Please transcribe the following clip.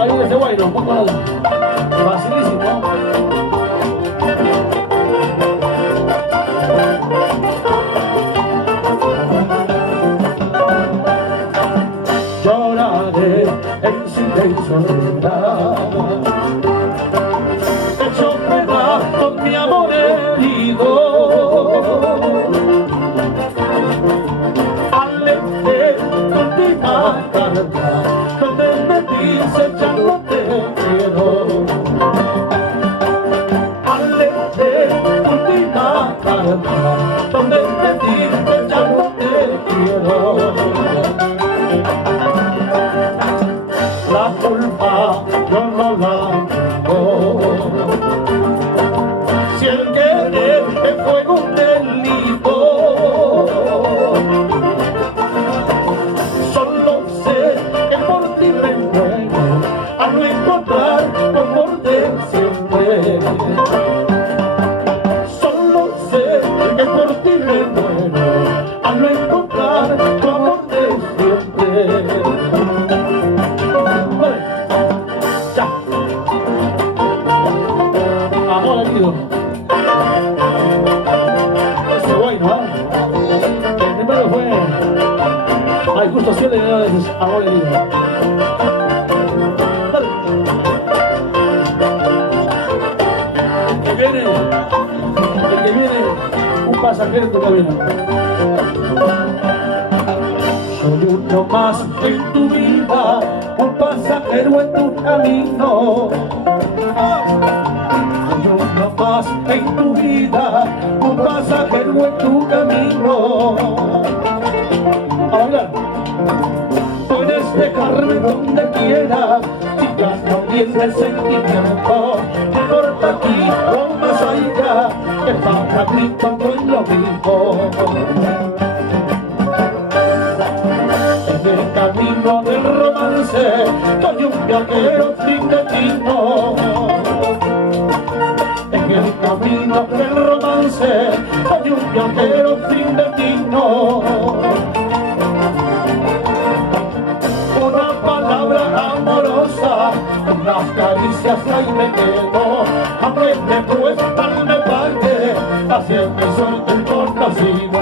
Ahí ese guayno, un poco facilísimo. Lloraré en silencio hecho pedazos mi amor herido. Al leer tu última carta, donde me dice ya no te quiero. Al leer tu última carta, donde me dice ya no te quiero. La culpa yo no la tengo. Si el querer me fue un delito, solo sé que por ti me muero a no encontrar tu amor de siempre. Solo sé que por ti me muero a no encontrar tu amor de siempre. Ya. Amor herido. Ese bueno, ¿ah? El primero fue Hay gusto 7 veces amor herido. Dale. El que viene, un pasajero en tu camino. Soy uno más en tu vida, un pasajero en tu camino. Soy uno más en tu vida, un pasajero en tu camino. A bailar. Puedes dejarme donde quieras, si ya no tienes sentimiento. No importa aquí o más allá, que para mí todo es lo mismo. En el camino del romance, soy un viajero sin destino. En el camino del romance, soy un viajero sin destino. Una palabra amorosa, unas caricias ahí me quedo. Aprende pues, darme parte, así es mi suerte el conocido.